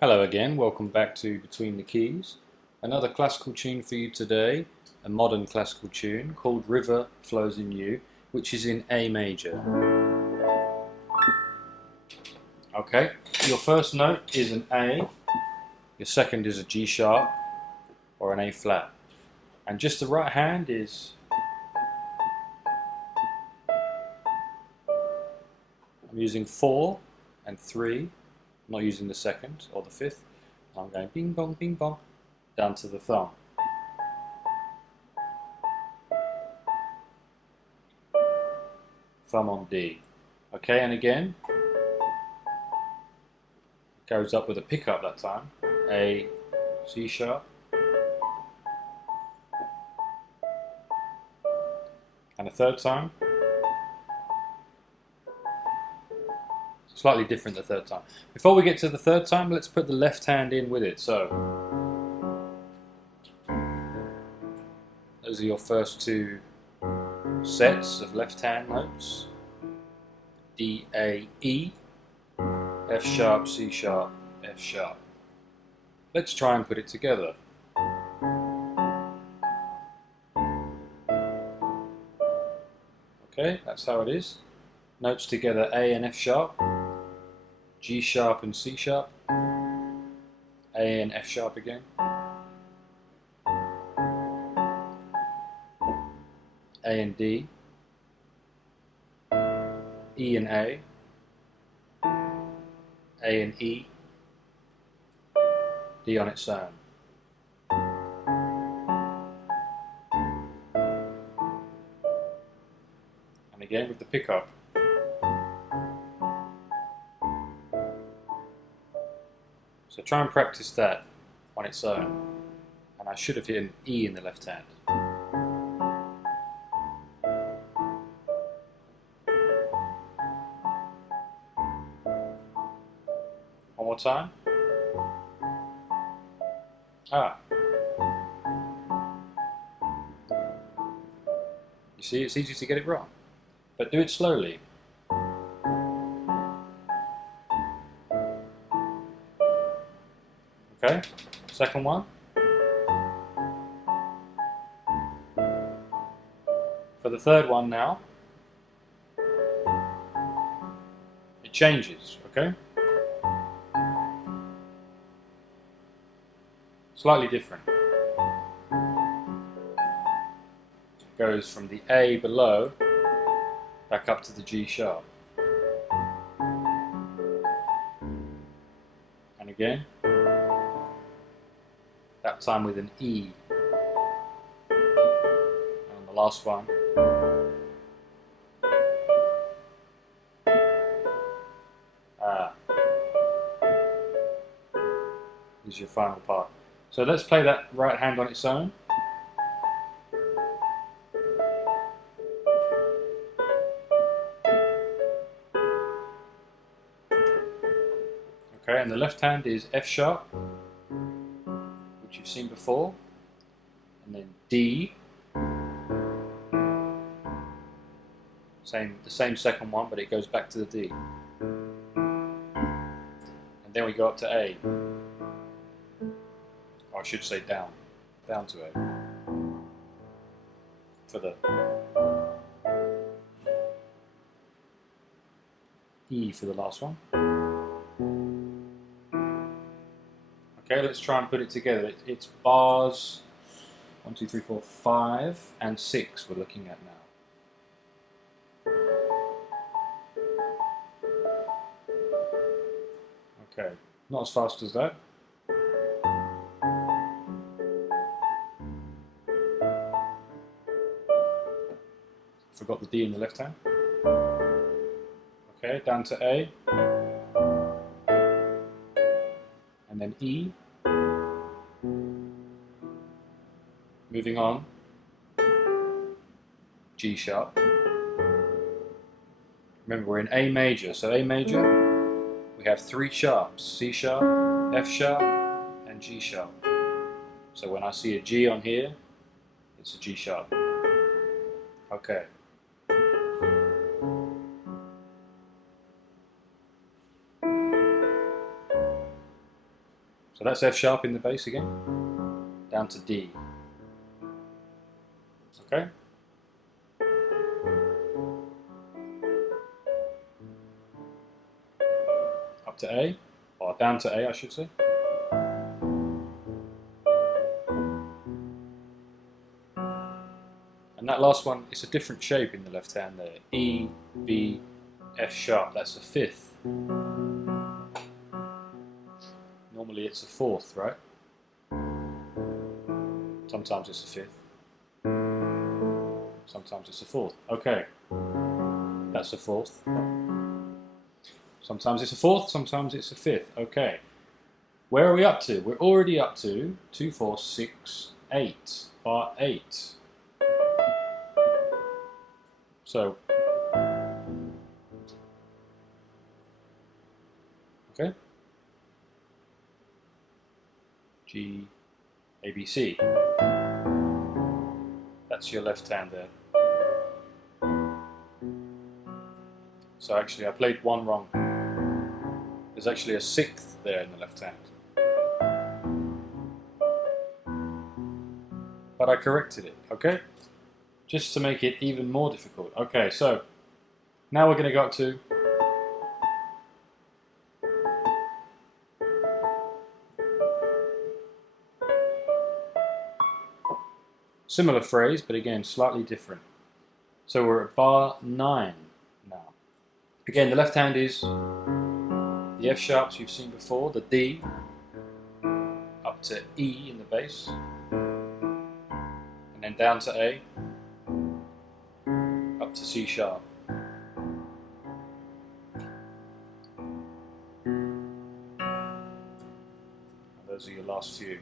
Hello again, welcome back to Between the Keys. Another classical tune for you today, a modern classical tune called River Flows in You, which is in A major. Okay, your first note is an A, your second is a G sharp or an A flat. And just the right hand is, I'm using 4 and 3. I'm not using the second or the fifth. I'm going bing bong down to the thumb. Thumb on D. Okay, and again, it goes up with a pickup that time. A, C sharp, and a third time. Slightly different the third time. Before we get to the third time, let's put the left hand in with it. So, those are your first two sets of left hand notes. D, A, E, F sharp, C sharp, F sharp. Let's try and put it together. Okay, that's how it is. Notes together, A and F sharp, G sharp and C sharp, A and F sharp again, A and D, E and A and E, D on its own. And again with the pickup. So try and practice that on its own. And I should have hit an E in the left hand. One more time. You see, it's easy to get it wrong. But do it slowly. Okay, second one. For the third one now, it changes, okay? Slightly different. It goes from the A below back up to the G sharp. And again. That time with an E. And on the last one, is your final part. So let's play that right hand on its own. Okay, and the left hand is F sharp, which you've seen before, and then D, the same second one, but it goes back to the D, and then we go up to A, or I should say down to A, for the E for the last one. Okay, let's try and put it together. It's bars 1, 2, 3, 4, 5, and 6 we're looking at now. Okay, not as fast as that. Forgot the D in the left hand. Okay, down to A. And then E. Moving on, G sharp. Remember, we're in A major, so A major, we have 3 sharps, C sharp, F sharp, and G sharp. So when I see a G on here, it's a G sharp. Okay. So that's F sharp in the bass again, down to D. Okay? Up to A, or down to A I should say. And that last one, it's a different shape in the left hand there. E, B, F sharp, that's a fifth. Normally it's a fourth, right? Sometimes it's a fifth. Sometimes it's a fourth. Okay, that's a fourth. Sometimes it's a fourth, sometimes it's a fifth. Okay, where are we up to? We're already up to 2, 4, 6, 8, bar 8. So, okay, G, A, B, C. That's your left hand there. So actually I played one wrong. There's actually a sixth there in the left hand. But I corrected it, okay? Just to make it even more difficult. Okay, so now we're going to go up to similar phrase, but again slightly different. So we're at bar 9 now. Again, the left hand is the F sharps you've seen before, the D, up to E in the bass, and then down to A, up to C sharp. And those are your last few.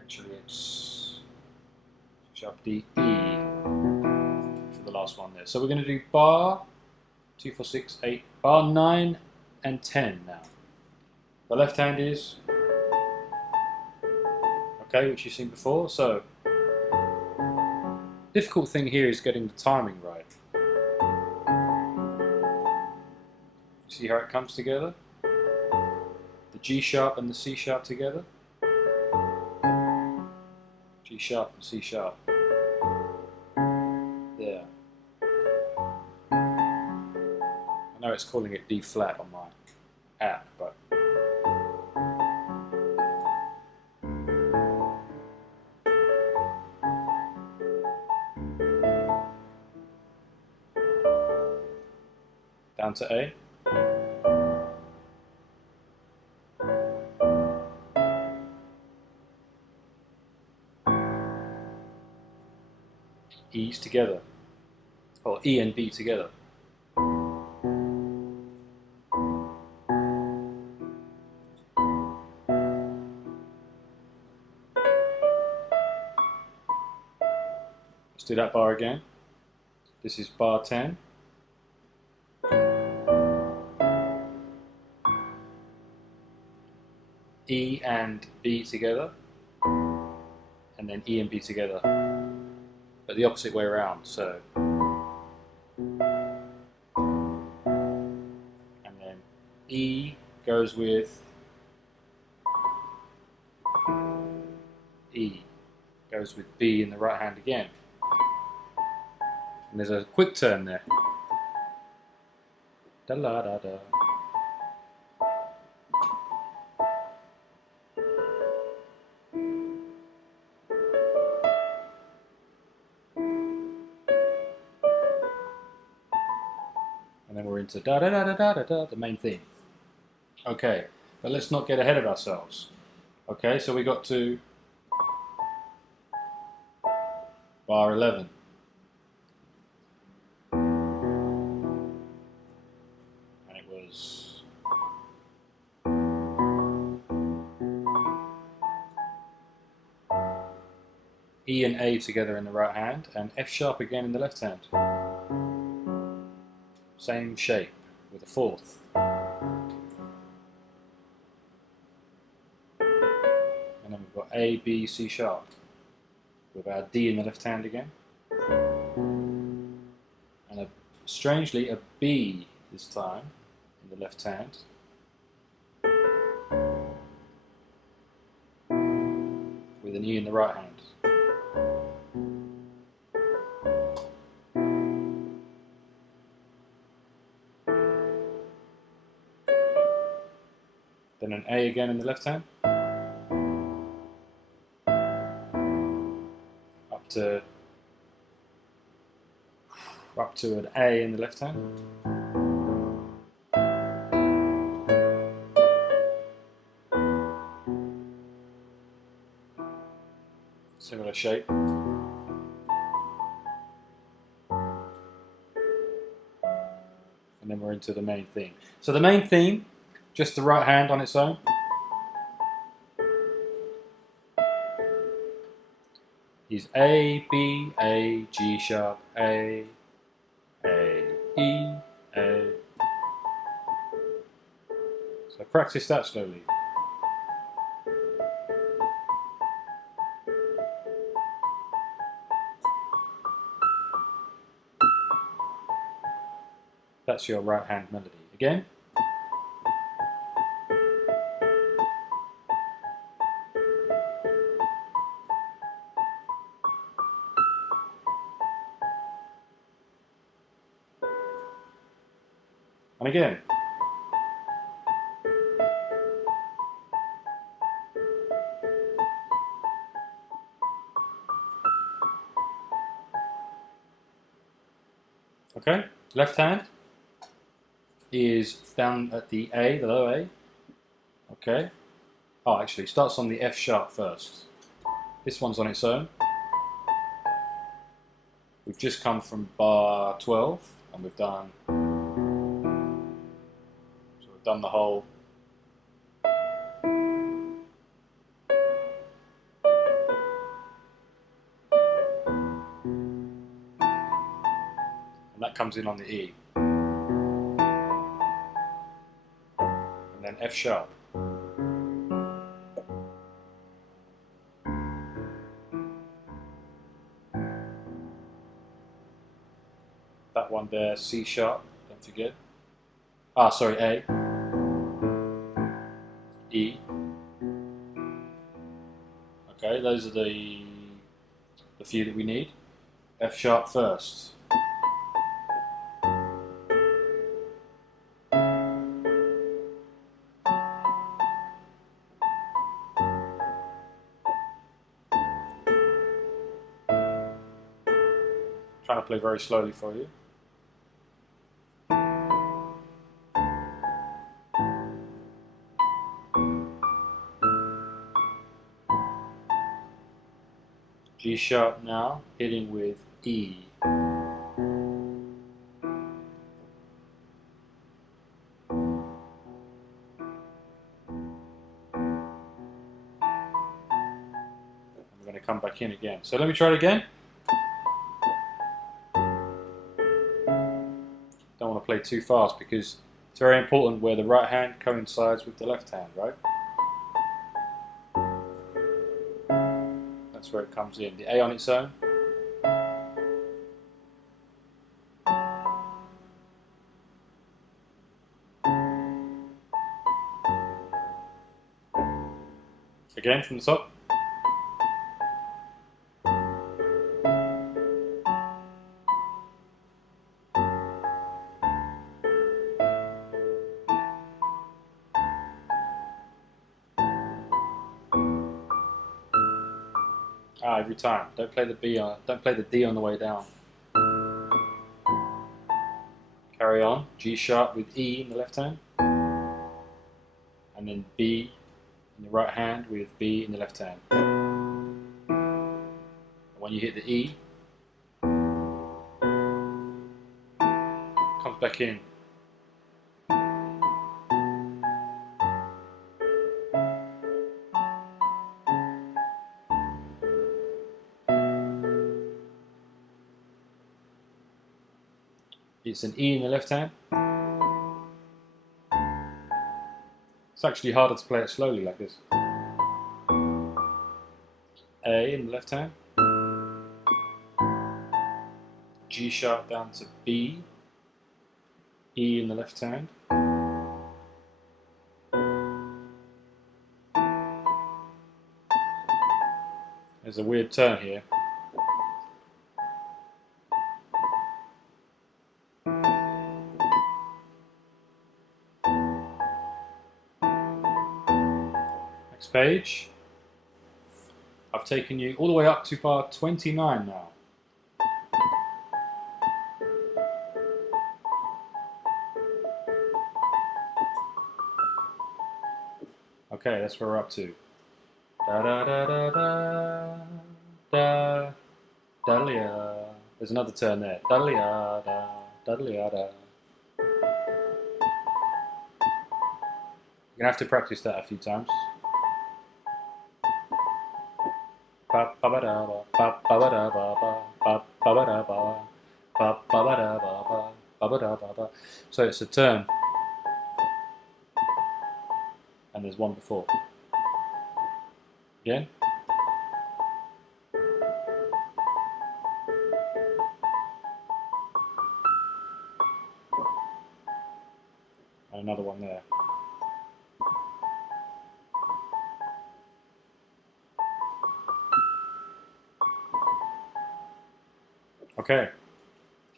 Actually it's C sharp, D, E for the last one there. So we're going to do bar 2, 4, 6, 8, bar 9 and 10 now. The left hand is, okay, which you've seen before. So, difficult thing here is getting the timing right. See how it comes together? The G sharp and the C sharp together. G sharp and C sharp. There. I know it's calling it D flat on my app, but down to A. E's together, or E and B together. Let's do that bar again. This is bar 10. E and B together, and then E and B together, but the opposite way around. So, and then E goes with E, goes with B in the right hand again. And there's a quick turn there. Da la da da. And then we're into da da da da da da da, the main theme. Okay, but let's not get ahead of ourselves. Okay, so we got to bar 11. And it was E and A together in the right hand, and F sharp again in the left hand. Same shape with a fourth. And then we've got A, B, C sharp with our D in the left hand again. And strangely a B this time in the left hand. with an E in the right hand. Then an A again in the left hand. Up to an A in the left hand. Similar shape. And then we're into the main theme. So the main theme, just the right hand on its own. Is A, B, A, G sharp, A, E, A. So practice that slowly. That's your right hand melody. Again. And again. Okay, left hand is down at the A, the low A. Okay. Oh, actually, starts on the F sharp first. This one's on its own. We've just come from bar 12, and we've done the whole. And that comes in on the E. And then F sharp. That one there, C sharp, don't forget. Ah, sorry, A. E. Okay, those are the few that we need. F sharp first. Trying to play very slowly for you. G sharp now, hitting with E. And we're going to come back in again. So let me try it again. Don't want to play too fast because it's very important where the right hand coincides with the left hand, right? That's where it comes in. The A on its own. Again from the top. Every time. Don't play the B on. Don't play the D on the way down. Carry on. G sharp with E in the left hand, and then B in the right hand with B in the left hand. And when you hit the E, it comes back in. It's an E in the left hand. It's actually harder to play it slowly like this. A in the left hand. G sharp down to B. E in the left hand. There's a weird turn here. Next page. I've taken you all the way up to bar 29 now. Okay, that's where we're up to. Da da da da da da da da. There's another turn there. Da da da da da da. You're gonna have to practice that a few times. Ba ba ba da ba ba ba da ba ba ba ba da ba ba ba da ba ba da ba. So it's a turn, and there's one before. Again. And another one there. Okay.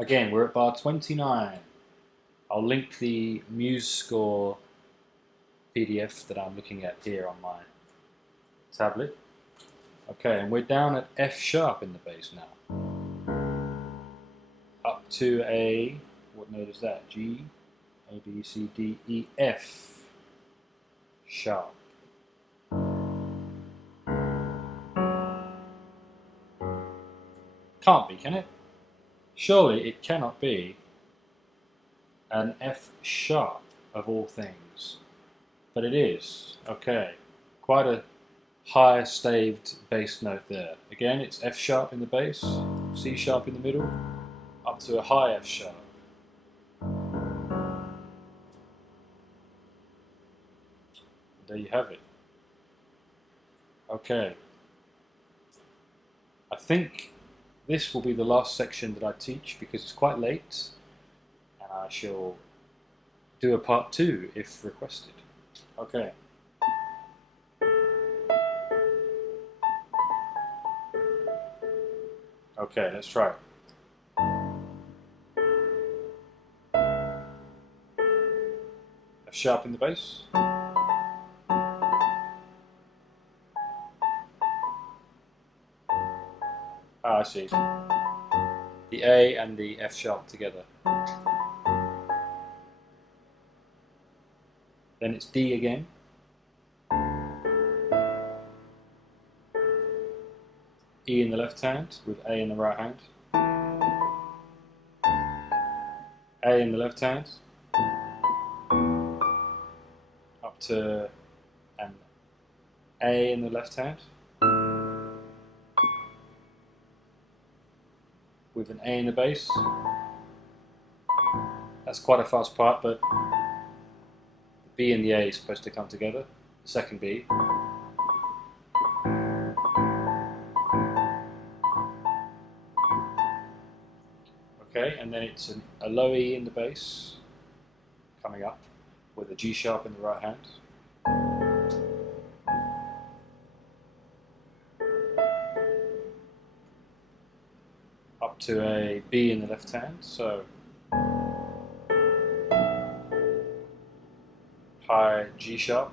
Again, we're at bar 29. I'll link the MuseScore PDF that I'm looking at here on my tablet. Okay, and we're down at F sharp in the bass now. Up to a, what note is that? G, A, B, C, D, E, F sharp. Can't be, can it? Surely it cannot be an F sharp of all things. But it is. Okay, quite a high staved bass note there. Again, it's F sharp in the bass, C sharp in the middle, up to a high F sharp. There you have it. Okay. I think this will be the last section that I teach because it's quite late, and I shall do a part 2 if requested. Okay. Okay, let's try it. F sharp in the bass. I see. The A and the F sharp together. Then it's D again. E in the left hand with A in the right hand. A in the left hand. Up to an A in the left hand. With an A in the bass. That's quite a fast part, but the B and the A is supposed to come together. The second B. Okay, and then it's a low E in the bass coming up with a G sharp in the right hand. Up to a B in the left hand, so high G sharp.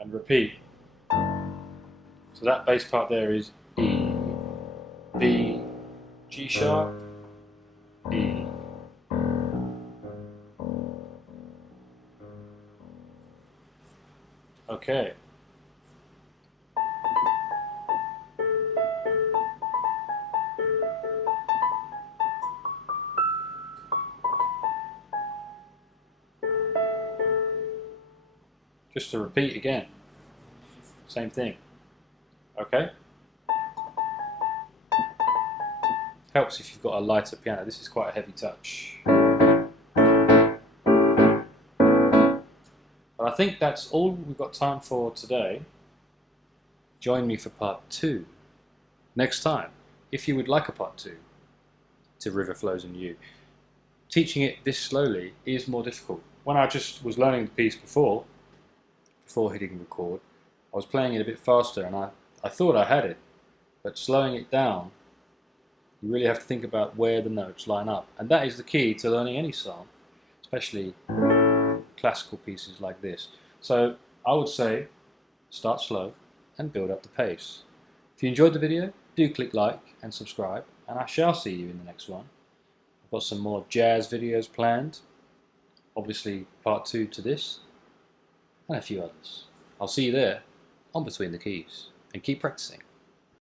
And repeat. So that bass part there is E, B, G sharp, E. Okay. Just to repeat again. Same thing. Okay? Helps if you've got a lighter piano. This is quite a heavy touch. But I think that's all we've got time for today. Join me for part 2 next time, if you would like a part 2 to River Flows in You. teaching it this slowly is more difficult. When I just was learning the piece before hitting record, I was playing it a bit faster and I thought I had it, but slowing it down, you really have to think about where the notes line up. And that is the key to learning any song, especially classical pieces like this. So I would say start slow and build up the pace. If you enjoyed the video, do click like and subscribe, and I shall see you in the next one. I've got some more jazz videos planned, obviously part 2 to this, and a few others. I'll see you there on Between the Keys, and keep practicing.